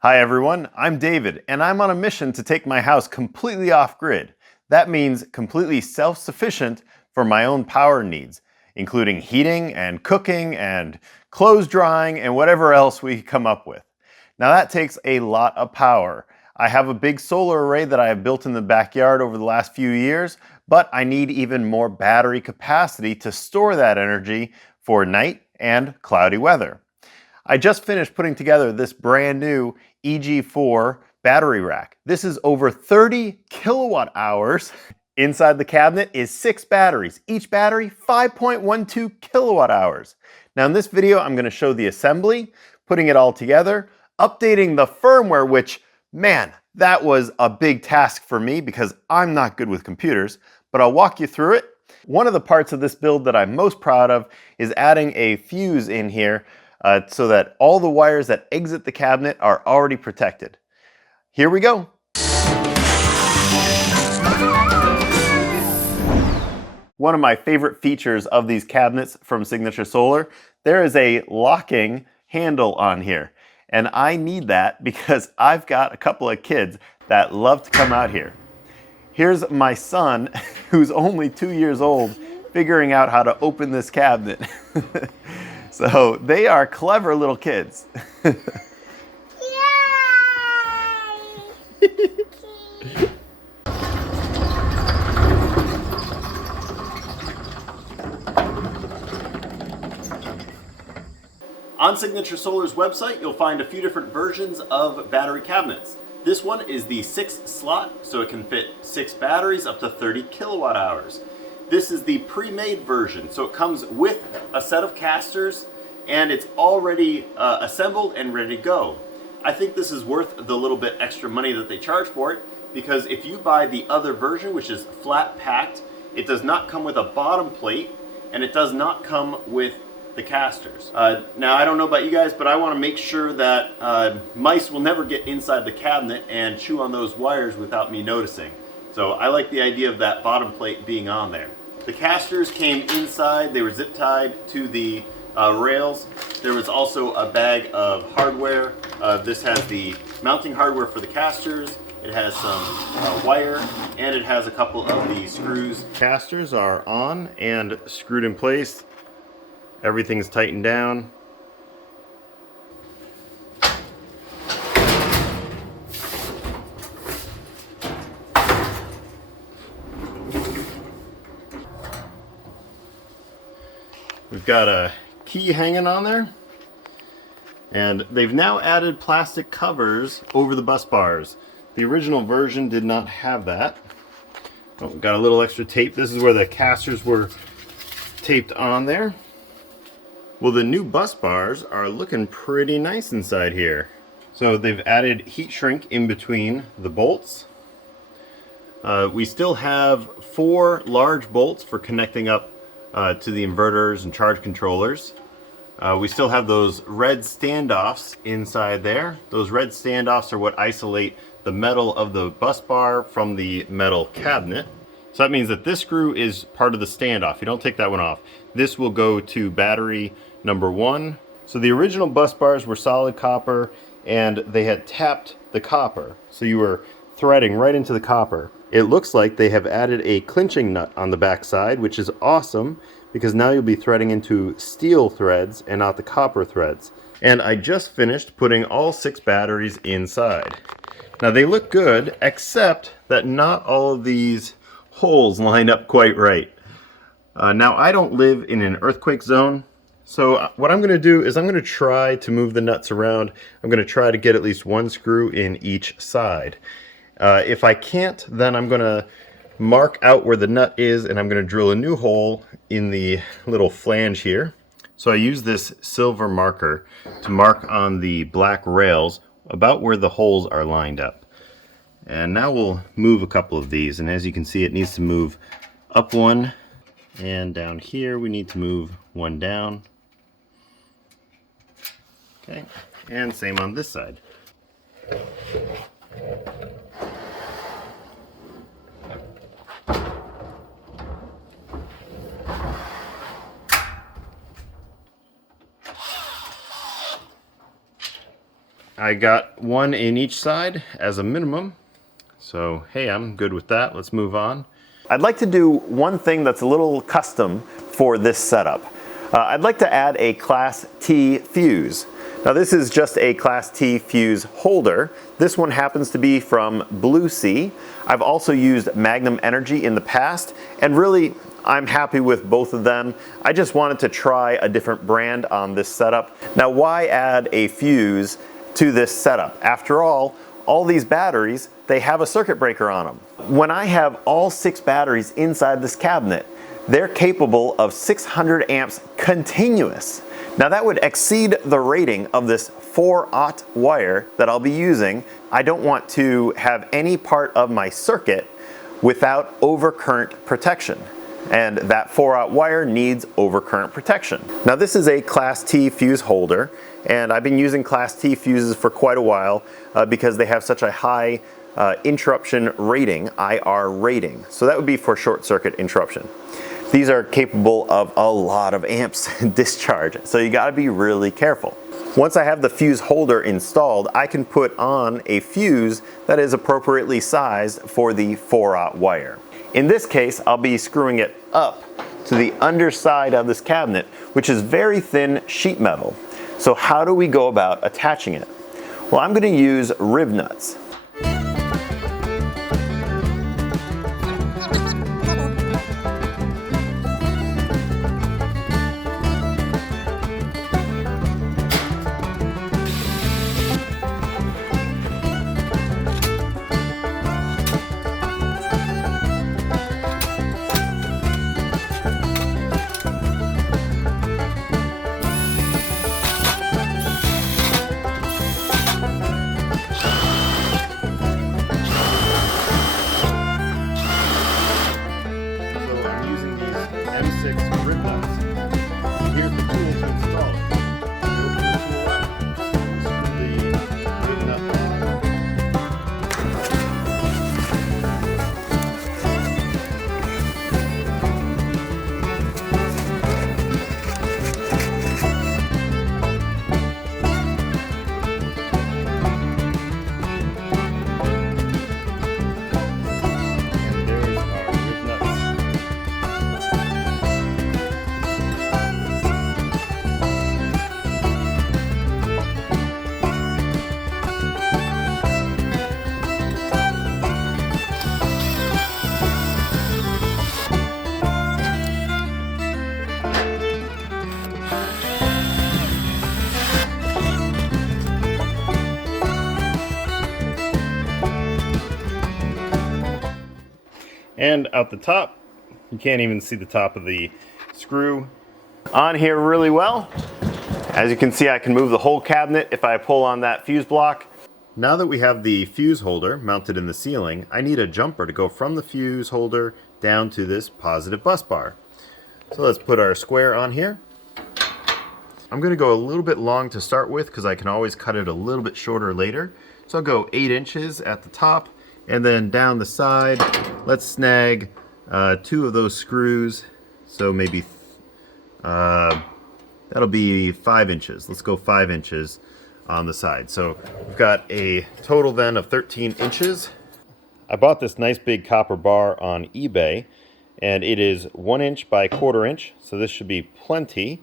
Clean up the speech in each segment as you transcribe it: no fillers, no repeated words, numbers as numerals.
Hi everyone, I'm David, and I'm on a mission to take my house completely off-grid. That means completely self-sufficient for my own power needs, including heating and cooking and clothes drying and whatever else we come up with. Now that takes a lot of power. I have a big solar array that I have built in the backyard over the last few years, but I need even more battery capacity to store that energy for night and cloudy weather. I just finished putting together this brand new EG4 battery rack. This is over 30 kilowatt hours. Inside the cabinet is 6 batteries, each battery 5.12 kilowatt hours. Now in this video, I'm going to show the assembly, putting it all together, updating the firmware, which, man, that was a big task for me because I'm not good with computers, but I'll walk you through it. One of the parts of this build that I'm most proud of is adding a fuse in here so that all the wires that exit the cabinet are already protected. Here we go. One of my favorite features of these cabinets from Signature Solar, there is a locking handle on here. And I need that because I've got a couple of kids that love to come out here. Here's my son, who's only 2 years old, figuring out how to open this cabinet. So they are clever little kids. On Signature Solar's website, you'll find a few different versions of battery cabinets. This one is the 6 slot, so it can fit 6 batteries up to 30 kilowatt hours. This is the pre-made version, so it comes with a set of casters and it's already assembled and ready to go. I think this is worth the little bit extra money that they charge for it, because if you buy the other version, which is flat packed, it does not come with a bottom plate and it does not come with the casters. Now I don't know about you guys, but I want to make sure that mice will never get inside the cabinet and chew on those wires without me noticing. So I like the idea of that bottom plate being on there. The casters came inside, they were zip tied to the rails. There was also a bag of hardware. This has the mounting hardware for the casters. It has some wire, and it has a couple of the screws. Casters are on and screwed in place. Everything's tightened down. We've got a key hanging on there, and they've now added plastic covers over the bus bars. The original version did not have that. Oh, got a little extra tape. This is where the casters were taped on there. Well, the new bus bars are looking pretty nice inside here. So they've added heat shrink in between the bolts. We still have 4 large bolts for connecting up to the inverters and charge controllers. We still have those red standoffs inside there. Those red standoffs are what isolate the metal of the bus bar from the metal cabinet. So that means that this screw is part of the standoff. You don't take that one off. This will go to battery number 1. So the original bus bars were solid copper and they had tapped the copper. So you were threading right into the copper. It looks like they have added a clinching nut on the back side, which is awesome because now you'll be threading into steel threads and not the copper threads. And I just finished putting all 6 batteries inside. Now they look good, except that not all of these holes line up quite right. Now I don't live in an earthquake zone, so what I'm going to do is I'm going to try to move the nuts around. I'm going to try to get at least 1 screw in each side. If I can't, then I'm going to mark out where the nut is and I'm going to drill a new hole in the little flange here. So I use this silver marker to mark on the black rails about where the holes are lined up. And now we'll move a couple of these, and as you can see, it needs to move up 1, and down here we need to move 1 down. Okay, and same on this side. I got one in each side as a minimum. So, hey, I'm good with that. Let's move on. I'd like to do one thing that's a little custom for this setup. I'd like to add a Class T fuse. Now this is just a Class T fuse holder. This one happens to be from Blue Sea. I've also used Magnum Energy in the past, and really I'm happy with both of them. I just wanted to try a different brand on this setup. Now why add a fuse to this setup? After all these batteries, they have a circuit breaker on them. When I have all 6 batteries inside this cabinet, they're capable of 600 amps continuous. Now that would exceed the rating of this 4-aught wire that I'll be using. I don't want to have any part of my circuit without overcurrent protection. And that 4-aught wire needs overcurrent protection. Now this is a Class T fuse holder, and I've been using Class T fuses for quite a while because they have such a high interruption rating, IR rating. So that would be for short circuit interruption. These are capable of a lot of amps discharge, so you gotta be really careful. Once I have the fuse holder installed, I can put on a fuse that is appropriately sized for the 4-aught wire. In this case, I'll be screwing it up to the underside of this cabinet, which is very thin sheet metal. So how do we go about attaching it? Well, I'm going to use rib nuts. And out the top, you can't even see the top of the screw on here really well. As you can see, I can move the whole cabinet if I pull on that fuse block. Now that we have the fuse holder mounted in the ceiling, I need a jumper to go from the fuse holder down to this positive bus bar. So let's put our square on here. I'm going to go a little bit long to start with because I can always cut it a little bit shorter later. So I'll go 8 inches at the top, and then down the side, let's snag 2 of those screws. So maybe that'll be 5 inches. Let's go 5 inches on the side. So we've got a total then of 13 inches. I bought this nice big copper bar on eBay, and it is 1 inch by 1/4 inch. So this should be plenty.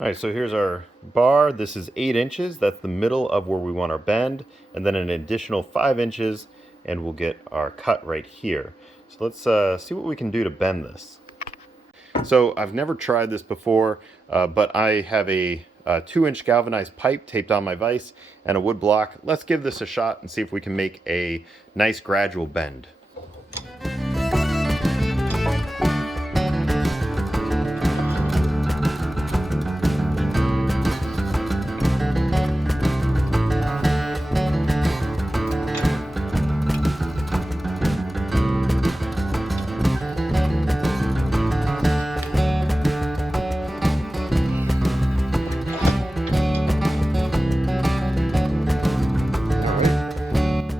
All right, so here's our bar. This is 8 inches. That's the middle of where we want our bend, and then an additional 5 inches, and we'll get our cut right here. So let's see what we can do to bend this. So I've never tried this before, but I have a 2-inch galvanized pipe taped on my vise and a wood block. Let's give this a shot and see if we can make a nice gradual bend.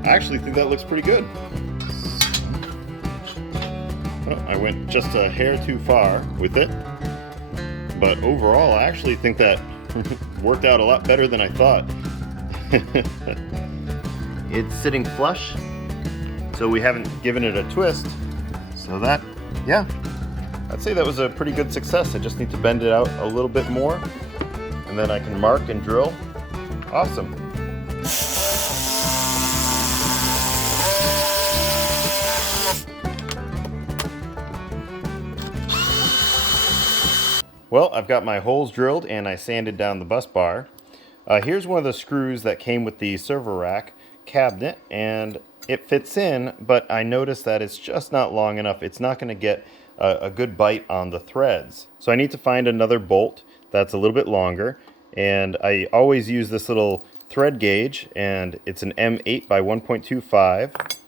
I actually think that looks pretty good. Oh, I went just a hair too far with it, but overall I actually think that worked out a lot better than I thought. It's sitting flush, so we haven't given it a twist. So that, yeah, I'd say that was a pretty good success. I just need to bend it out a little bit more, and then I can mark and drill. Awesome. Well, I've got my holes drilled and I sanded down the bus bar. Here's one of the screws that came with the server rack cabinet, and it fits in, but I noticed that it's just not long enough. It's not going to get a good bite on the threads. So I need to find another bolt that's a little bit longer, and I always use this little thread gauge, and it's an M8 by 1.25.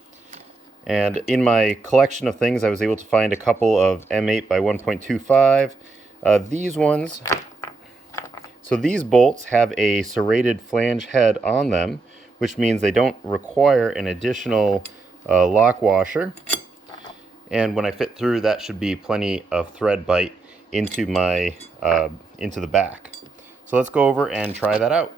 And in my collection of things, I was able to find a couple of M8 by 1.25. These ones, so these bolts have a serrated flange head on them, which means they don't require an additional lock washer. And when I fit through, that should be plenty of thread bite into my into the back. So let's go over and try that out.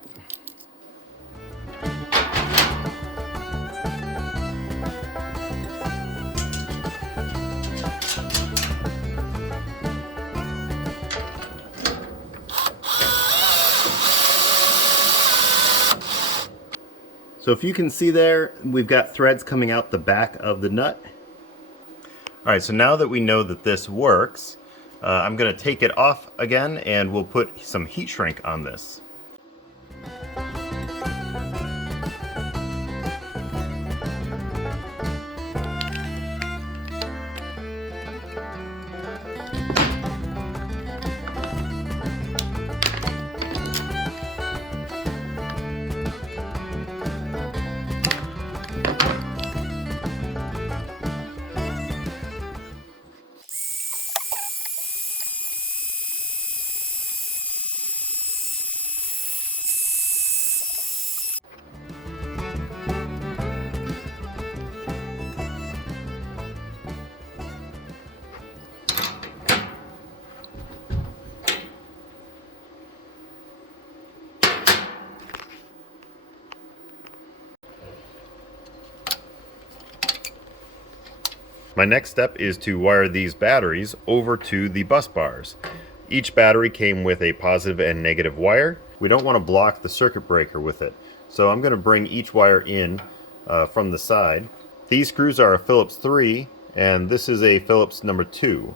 So if you can see there, we've got threads coming out the back of the nut. All right, so now that we know that this works, I'm gonna take it off again and we'll put some heat shrink on this. My next step is to wire these batteries over to the bus bars. Each battery came with a positive and negative wire. We don't want to block the circuit breaker with it, so I'm going to bring each wire in from the side. These screws are a Phillips 3, and this is a Phillips number 2.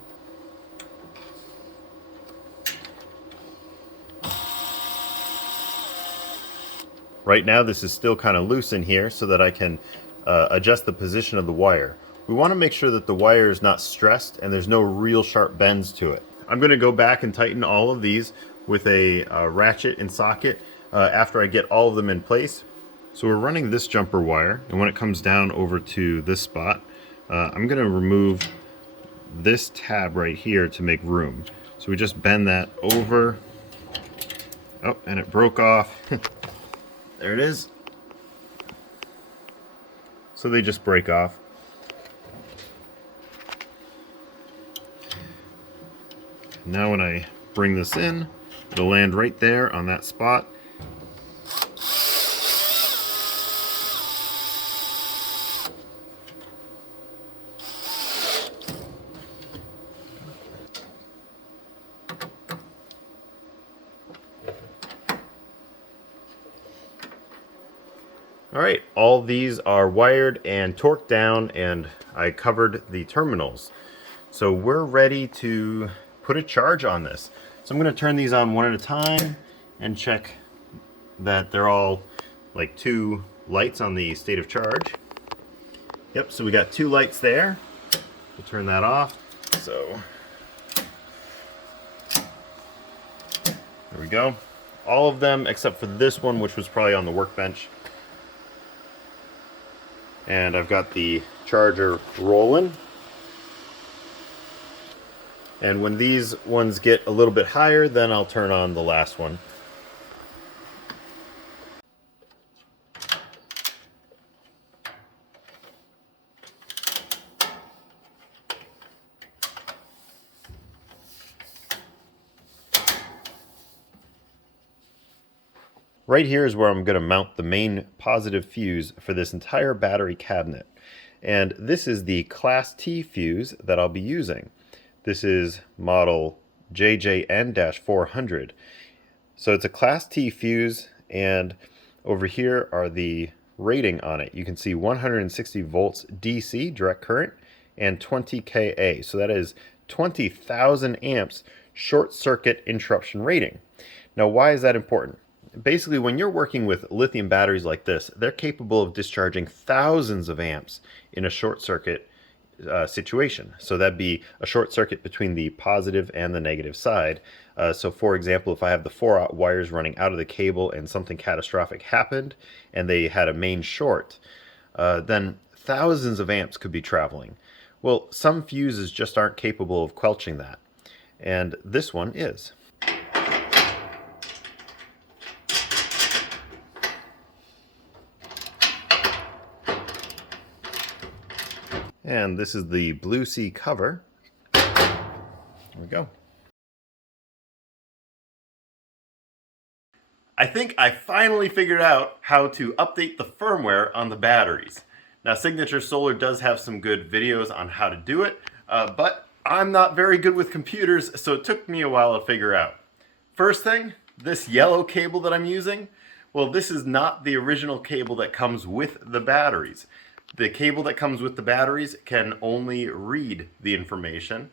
Right now this is still kind of loose in here so that I can adjust the position of the wire. We want to make sure that the wire is not stressed and there's no real sharp bends to it. I'm going to go back and tighten all of these with a ratchet and socket after I get all of them in place. So we're running this jumper wire, and when it comes down over to this spot, I'm going to remove this tab right here to make room. So we just bend that over. Oh, and it broke off. There it is. So they just break off. Now when I bring this in, it'll land right there on that spot. Alright, all these are wired and torqued down, and I covered the terminals. So we're ready to put a charge on this. So I'm going to turn these on one at a time and check that they're all like 2 lights on the state of charge. Yep, so we got 2 lights there. We'll turn that off. So there we go. All of them except for this one, which was probably on the workbench. And I've got the charger rolling. And when these ones get a little bit higher, then I'll turn on the last one. Right here is where I'm going to mount the main positive fuse for this entire battery cabinet. And this is the Class T fuse that I'll be using. This is model JJN-400. So it's a Class T fuse, and over here are the rating on it. You can see 160 volts DC, direct current, and 20 kA. So that is 20,000 amps short circuit interruption rating. Now, why is that important? Basically, when you're working with lithium batteries like this, they're capable of discharging thousands of amps in a short circuit situation. So that'd be a short circuit between the positive and the negative side. So for example, if I have the 4-aught wires running out of the cable and something catastrophic happened and they had a main short, then thousands of amps could be traveling. Well, some fuses just aren't capable of quelching that, and this one is. And this is the Blue Sea cover. There we go. I think I finally figured out how to update the firmware on the batteries. Now, Signature Solar does have some good videos on how to do it, but I'm not very good with computers, so it took me a while to figure out. First thing, this yellow cable that I'm using, well, this is not the original cable that comes with the batteries. The cable that comes with the batteries can only read the information.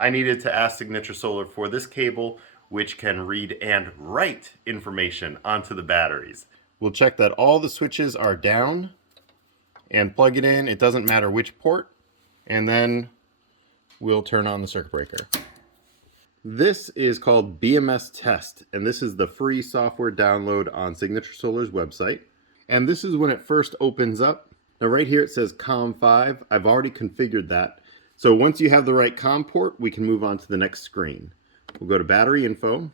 I needed to ask Signature Solar for this cable, which can read and write information onto the batteries. We'll check that all the switches are down and plug it in. It doesn't matter which port, and then we'll turn on the circuit breaker. This is called BMS Test, and this is the free software download on Signature Solar's website. And this is when it first opens up. Now right here it says COM5. I've already configured that. So once you have the right COM port, we can move on to the next screen. We'll go to battery info.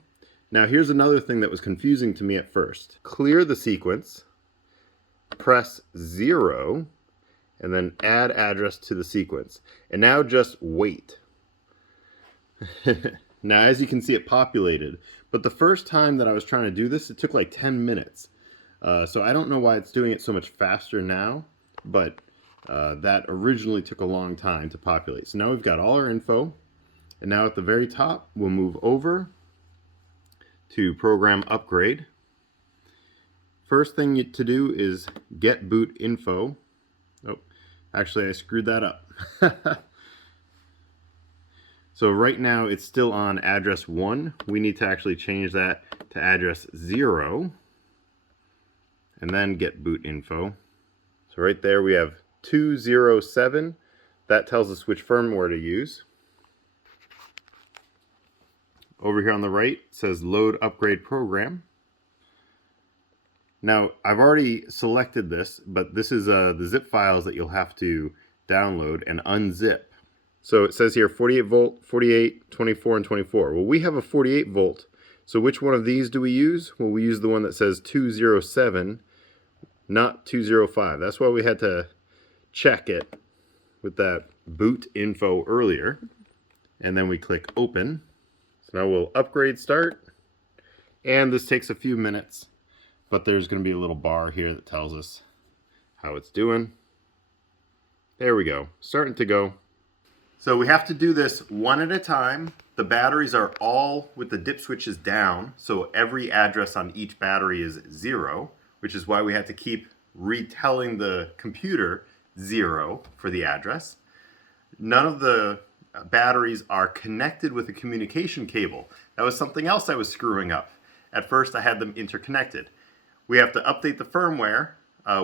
Now here's another thing that was confusing to me at first. Clear the sequence, press 0, and then add address to the sequence. And now just wait. Now as you can see, it populated. But the first time that I was trying to do this, it took like 10 minutes. So I don't know why it's doing it so much faster now, but that originally took a long time to populate. So now we've got all our info, and now at the very top we'll move over to program upgrade. First thing to do is get boot info. Oh, actually I screwed that up. So right now it's still on address 1. We need to actually change that to address 0, and then get boot info. So right there we have 207. That tells us which firmware to use. Over here on the right it says load upgrade program. Now I've already selected this, but this is the zip files that you'll have to download and unzip. So it says here 48 volt, 48, 24, and 24. Well, we have a 48 volt. So which one of these do we use? Well, we use the one that says 207, not 205. That's why we had to check it with that boot info earlier. And then we click open. So now we'll upgrade start. And this takes a few minutes, but there's going to be a little bar here that tells us how it's doing. There we go, starting to go. So we have to do this one at a time. The batteries are all with the dip switches down, so every address on each battery is 0, which is why we had to keep retelling the computer 0 for the address. None of the batteries are connected with a communication cable. That was something else I was screwing up. At first I had them interconnected. We have to update the firmware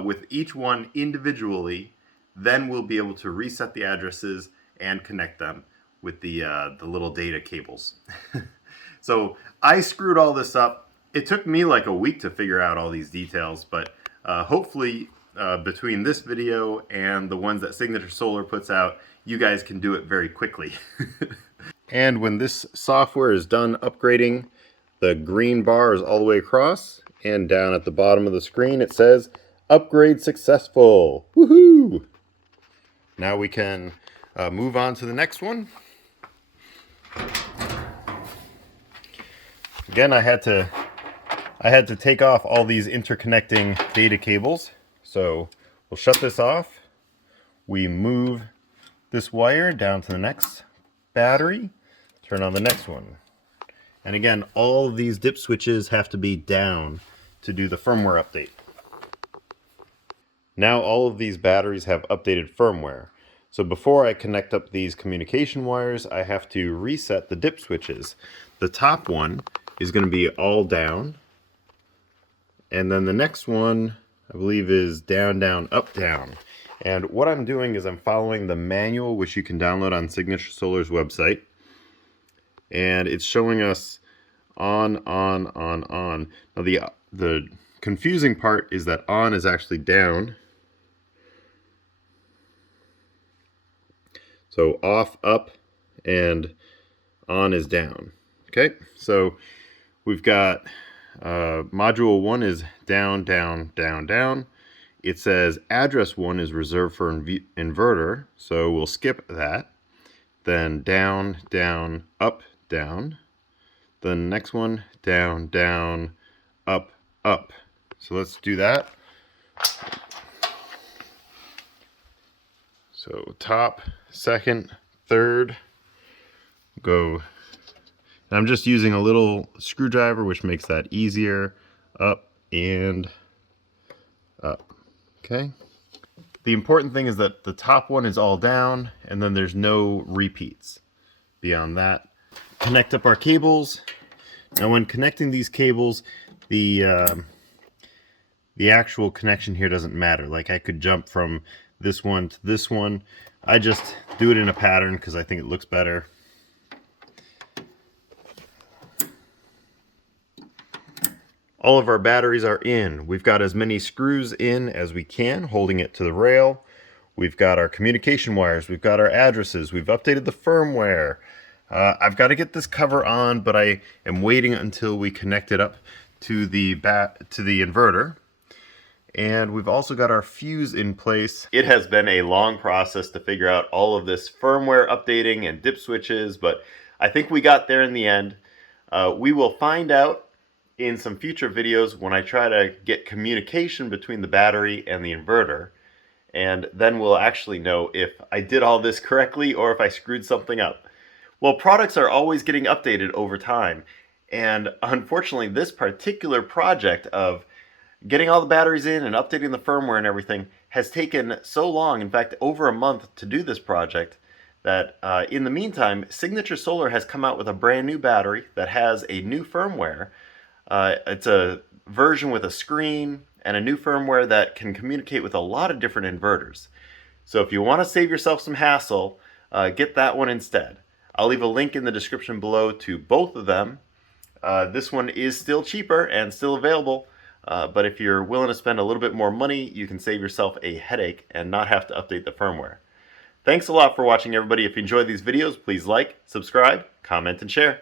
with each one individually, then we'll be able to reset the addresses and connect them with the little data cables. So I screwed all this up. It took me like a week to figure out all these details, but hopefully between this video and the ones that Signature Solar puts out, you guys can do it very quickly. And when this software is done upgrading, the green bar is all the way across, and down at the bottom of the screen it says upgrade successful. Woohoo! Now we can move on to the next one. Again, I had to I had to take off all these interconnecting data cables. So we'll shut this off. We move this wire down to the next battery, turn on the next one. And again, all of these dip switches have to be down to do the firmware update. Now all of these batteries have updated firmware. So before I connect up these communication wires, I have to reset the dip switches. The top one is going to be all down, and then the next one I believe is down, down, up, down. And what I'm doing is I'm following the manual, which you can download on Signature Solar's website, and it's showing us on, on. Now the confusing part is that on is actually down. So off, up, and on is down. Okay, so we've got module 1 is down, down, down, down. It says address 1 is reserved for inverter, so we'll skip that. Then down, down, up, down. The next one, down, down, up, up. So let's do that. So top, second, third, go. And I'm just using a little screwdriver, which makes that easier. Up and up. Okay. The important thing is that the top one is all down, and then there's no repeats beyond that. Connect up our cables. Now when connecting these cables, the actual connection here doesn't matter. Like I could jump from this one to this one. I just do it in a pattern because I think it looks better. All of our batteries are in. We've got as many screws in as we can, holding it to the rail. We've got our communication wires. We've got our addresses. We've updated the firmware. I've got to get this cover on, but I am waiting until we connect it up to the inverter. And we've also got our fuse in place. It has been a long process to figure out all of this firmware updating and dip switches, but I think we got there in the end. We will find out in some future videos when I try to get communication between the battery and the inverter, and then we'll actually know if I did all this correctly or if I screwed something up. Well, products are always getting updated over time, and unfortunately this particular project of getting all the batteries in and updating the firmware and everything has taken so long, in fact over a month, to do this project, that in the meantime Signature Solar has come out with a brand new battery that has a new firmware. It's a version with a screen and a new firmware that can communicate with a lot of different inverters. So if you want to save yourself some hassle, get that one instead. I'll leave a link in the description below to both of them. This one is still cheaper and still available, but if you're willing to spend a little bit more money, you can save yourself a headache and not have to update the firmware. Thanks a lot for watching, everybody. If you enjoyed these videos, please like, subscribe, comment, and share.